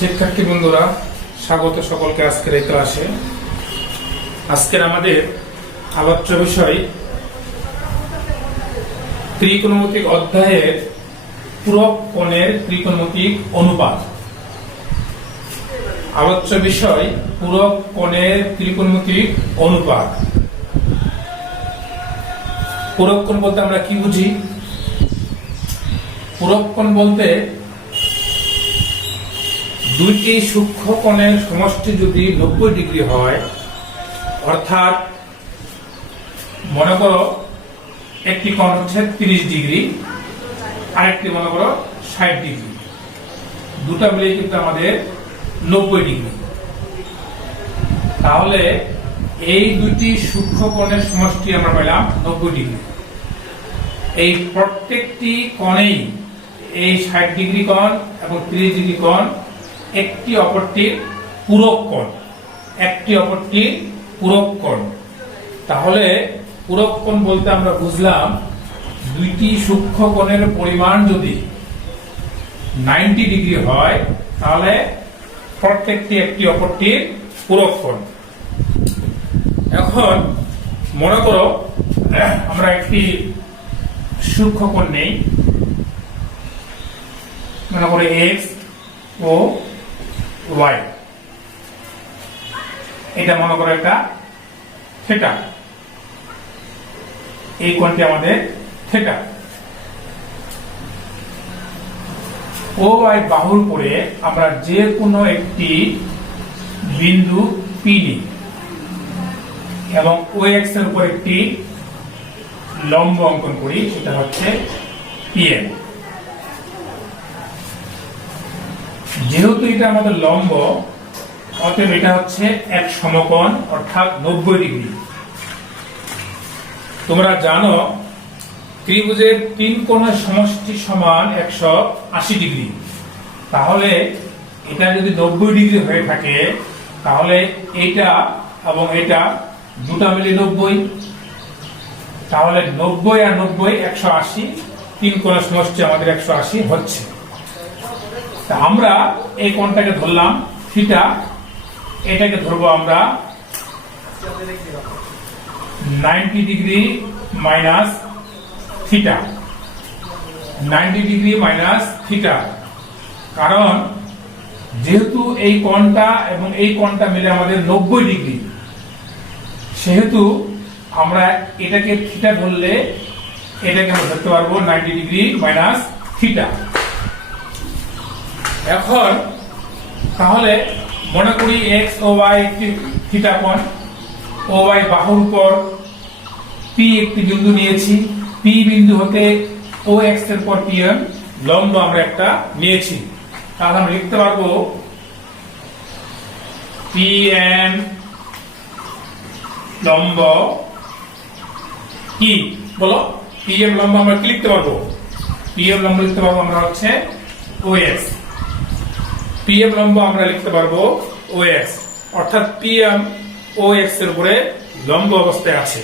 শিক্ষার্থী বন্ধুরা, স্বাগত সকলকে আজকের এই ক্লাসে। আজকের আমাদের আলোচ্য বিষয় ত্রিকোণমিতিক অধ্যায়ের পূরক কোণের ত্রিকোণমিতিক অনুপাত। আলোচ্য বিষয় পূরক কোণের ত্রিকোণমিতিক অনুপাত। পূরক কোণ বলতে আমরা কি বুঝি? পূরক কোণ বলতে দুইটি সূক্ষ্ম কোণের সমষ্টি যদি 90 ডিগ্রি হয়, অর্থাৎ মনে করো একটি কোণ হচ্ছে 30 ডিগ্রি, আরেকটি মনে করো 60 ডিগ্রি, দুটা মিলে কিন্তু আমাদের 90 ডিগ্রি। তাহলে এই দুটি সূক্ষ্ম কোণের সমষ্টি আমরা পেলাম 90 ডিগ্রি। এই প্রত্যেকটি কোণেই এই 60 ডিগ্রি কোণ এবং 30 ডিগ্রি কোণ একটি অপরটির পূরক কোণ, একটি অপরটির পূরক কোণ। তাহলে পূরক কোণ বলতে আমরা বুঝলাম দুইটি সূক্ষ্ম কোণের পরিমাণ যদি 90 ডিগ্রি হয়, তাহলে প্রত্যেকটি একটি অপরটির পূরক কোণ। এখন মনে করো আমরা একটি সূক্ষ্ম কোণ নেই, মনে করো এক্স ও ওয়াই, এটা মনে করো একটা থিটা, এই কোণটি আমাদের থিটা। ও ওয়াই বাহুর উপরে আমরা যে কোনো একটি বিন্দু পি নিই এবং ও এক্স এর উপর একটি লম্ব অঙ্কন করি, সেটা হচ্ছে পিএম। যেহেতু এটা আমাদের লম্ব, অতএব এটা হচ্ছে এক সমকোণ, অর্থাৎ 90 ডিগ্রি। তোমরা জানো ত্রিভুজের তিন কোণের সমষ্টি সমান 180 ডিগ্রি। তাহলে এটা যদি 90 ডিগ্রি হয়ে থাকে, তাহলে এটা এবং এটা দুটা মিলে 90, তাহলে 90 আর 90 180, তিন কোণের সমষ্টি আমাদের 180 হচ্ছে। আমরা এই কোণটাকে ধরলাম থিটা, এটাকে ধরবো আমরা 90 degree minus theta, 90 degree minus theta. কারণ যেহেতু এই কোণটা এবং এই কোণটা মিলে আমাদের 90 ডিগ্রি, সেহেতু আমরা এটাকে থিটা ধরলে এটাকে আমরা ধরতে পারবো 90 ডিগ্রি মাইনাস থিটা। এখন তাহলে মনে করি এক্স ও ওয়াই একটি থিটা কোণ, ও ওয়াই বাহুর উপর পি একটি বিন্দু নিয়েছি, পি বিন্দু হতে ও এক্স এর পর পি এম লম্ব আমরা একটা নিয়েছি। তাহলে আমরা লিখতে পারবো পি এম লম্ব কি? বলো, পি এম লম্ব আমরা কি লিখতে পারবো? পি এম লম্ব লিখতে পারবো আমরা হচ্ছে ও এক্স। পিএম লম্ব আমরা লিখতে পারবো ও এক্স, অর্থাৎ পিএম ও এক্স এর উপরে লম্ব অবস্থায় আছে।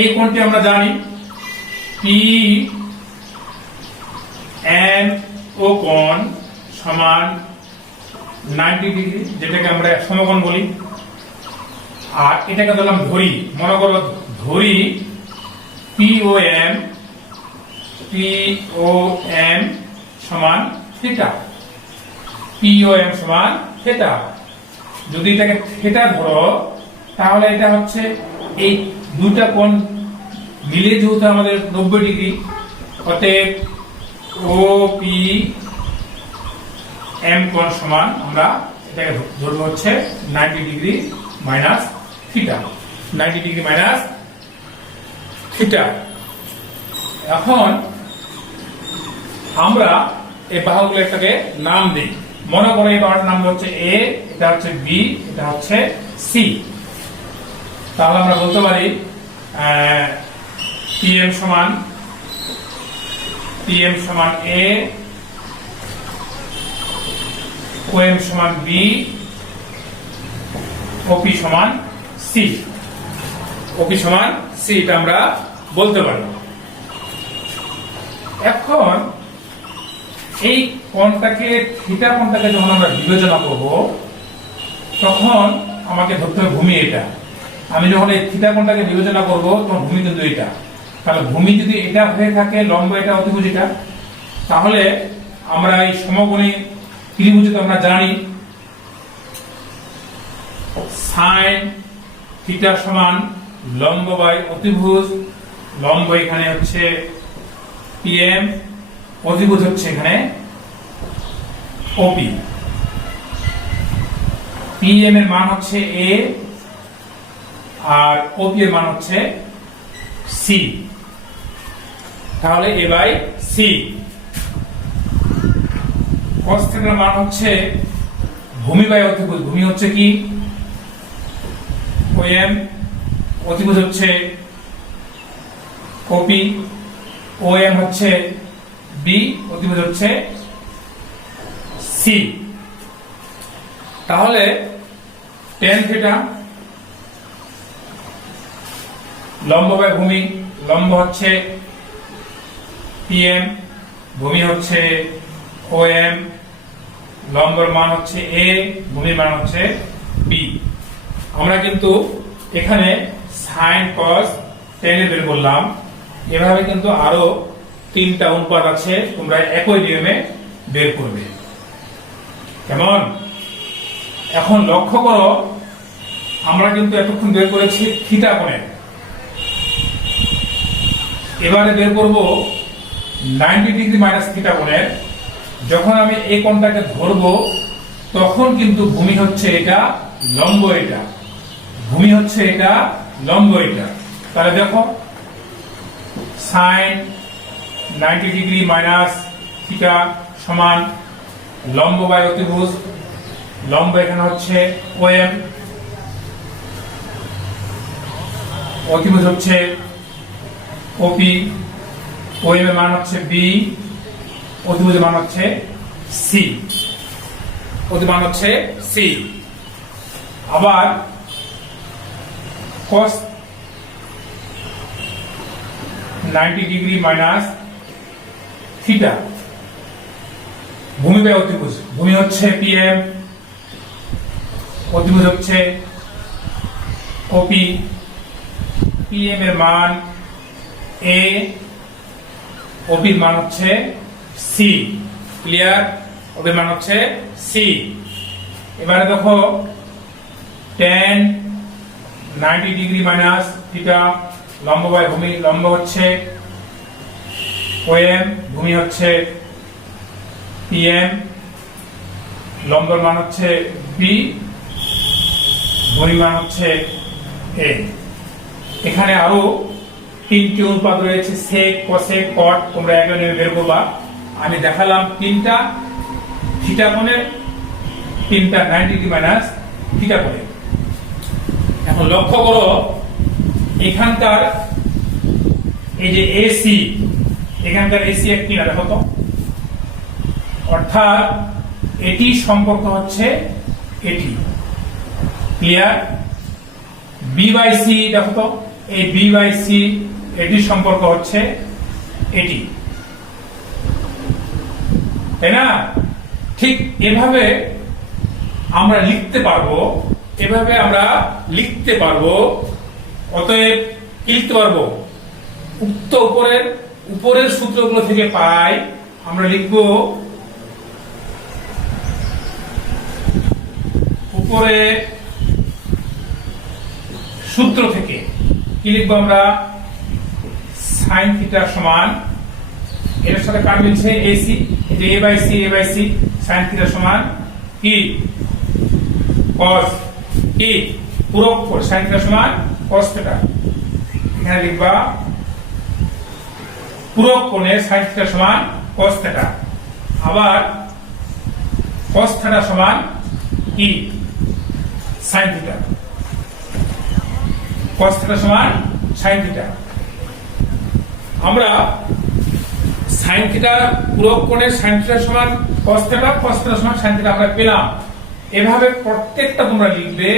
এই কোণটি আমরা জানি পি এম ও কোণ সমান 90 ডিগ্রি, যেটাকে আমরা সমকোণ বলি। আর এটাকে ধরলাম ধরি, মনে করো ধরি পি ও এম সমান থিটা, পিওএম সমান থিটা। যদি এটাকে থিটা ধরো, তাহলে এটা হচ্ছে এই দুইটা কোণ মিলে যেহেতু আমাদের 90 ডিগ্রি, অতএব ও পি এম কোণ সমান আমরা এটাকে ধরবো হচ্ছে 90 degree minus theta, 90 degree minus theta. এখন আমরা এই বাহুগুলো একটাকে নাম দিই। মনে করো এই বাহুটার নাম হচ্ছে এ, এটা হচ্ছে বি, এটা হচ্ছে সি। তাহলে আমরা বলতে পারি পিএম সমান এ, ওএম সমান বি, ওপি সমান সি, ওপি সমান সি, এটা আমরা বলতে পারি। এখন এই কোণটাকে থিটা কোণটাকে যখন আমরা বিবেচনা করব তখন আমাকে ধরতে হবে ভূমি এটা। আমি যখন এই থিটা কোণটাকে বিবেচনা করব তখন ভূমি কিন্তু এটা। তাহলে ভূমি যদি এটা হয়ে থাকে, লম্ব এটা, অতিভুজ এটা, তাহলে আমরা এই সমকোণী ত্রিভুজে তো আমরা জানি সাইন থিটা সমান লম্ব বাই অতিভুজ। লম্ব এখানে হচ্ছে পিএম, অতিভুজ হচ্ছে এখানে ওপি। পিএম এর মান হচ্ছে এ আর ওপি এর মান হচ্ছে সি। তাহলে এ বাই সি। cos θ এর মান হচ্ছে ভূমি বাই অতিভুজ। ভূমি হচ্ছে কি ওএম, অতিভুজ হচ্ছে ওপি, ওএম হচ্ছে বি, অতিভুজ হচ্ছে সি। তাহলে tan θ লম্ব বাই ভূমি, লম্ব হচ্ছে পিএম, ভূমি হচ্ছে ওএম, লম্বের মান হচ্ছে এ, ভূমির মান হচ্ছে বি। আমরা কিন্তু এখানে সাইন কস tan এর বের করলাম। এভাবে কিন্তু আরো 3টা অনুপাত আছে, তোমরা একই নিয়মে বের করবে। কেমন? এখন লক্ষ্য করো, আমরা কিন্তু এতক্ষণ বের করেছি থিটা কোণের। এবারে বের করব 90 ডিগ্রি মাইনাস থিটা কোণের। যখন আমি এই কোণটাকে ধরবো তখন কিন্তু ভূমি হচ্ছে এটা, লম্ব এটা, ভূমি হচ্ছে এটা, লম্ব এটা। তাহলে দেখো সাইন 90 ডিগ্রি মাইনাস থিটা সমান লম্ব বাই অতিভুজ। লম্ব এখানে হচ্ছে ওএম, অতিভুজ হচ্ছে ওপি, ওএম এর মান হচ্ছে বি, অতিভুজের মান হচ্ছে সি, অতি মান হচ্ছে সি। আবার cos 90 ডিগ্রি মাইনাস থিটা, ভূমি বাই অতিভুজ। ভূমি হচ্ছে পিএম, অতিভুজ হচ্ছে ওপি, পিএম এর মান এ, ওপির মান হচ্ছে সি। ক্লিয়ার? ওপির মান হচ্ছে সি। এবারে দেখো tan 90 ডিগ্রি মাইনাস থিটা লম্ব বাই ভূমি, লম্ব হচ্ছে ওএম, ভূমি হচ্ছে পিএম, লম্বের মান হচ্ছে বি, ভূমি মান হচ্ছে এ। এখানে আরো 3টি অনুপাত রয়েছে, সেক, কোসেক, কট, তোমরা একই নিয়মে বের করবা। আমি দেখালাম 3টা থিটা কোণের, 3টা 90 ডিগ্রি মাইনাস থিটা কোণের। এখন লক্ষ্য করো এখানকার এই যে এসি, এখানকার এসি একটি না, দেখো তো, অর্থাৎ এটি সম্পর্ক হচ্ছে এটি। ক্লিয়ার? বি বাই সি, দেখো তো এই বি বাই সি, এটি সম্পর্ক হচ্ছে এটি, তাই না? ঠিক এভাবে আমরা লিখতে পারবো, এভাবে আমরা লিখতে পারবো। অতএব কি লিখতে পারবো? উক্ত উপরের সূত্রগুলো থেকে পাই আমরা লিখবো উপরের সূত্র থেকে কি লিখবো আমরা? সাইন থিটা সমান, এর সাথে কার মিলছে? এসি, এই যে A by C, A by C, sine theta সমান কি? কস কি? পূরক কোণ, সাইন থিটা সমান কস থিটা। এখানে লিখবা পূরক কোণে সাইন থিটা সমান কস থিটা। আবার কস থিটা সমান কি? Sine theta. cos θ সমান sin θ। আমরা sin θ পূরক কোণের sin θ সমান cos θ, cos θ সমান sin θ আমরা পেলাম। এভাবে প্রত্যেকটা তোমরা লিখবে,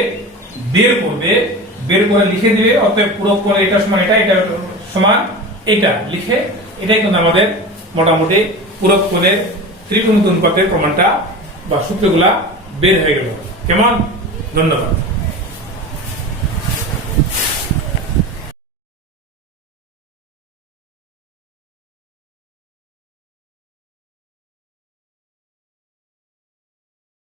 বের করবে, বের করে লিখে দিবে। অতএব পূরক কোণ এটা সমান এটা, এটা সমান এটা লিখে, এটাই কিন্তু আমাদের মোটামুটি পূরক কোণের ত্রিকোণমিতি অনুপাতের প্রমাণটা বা সূত্রগুলা বের হয়ে গেল। কেমন? ধন্যবাদ।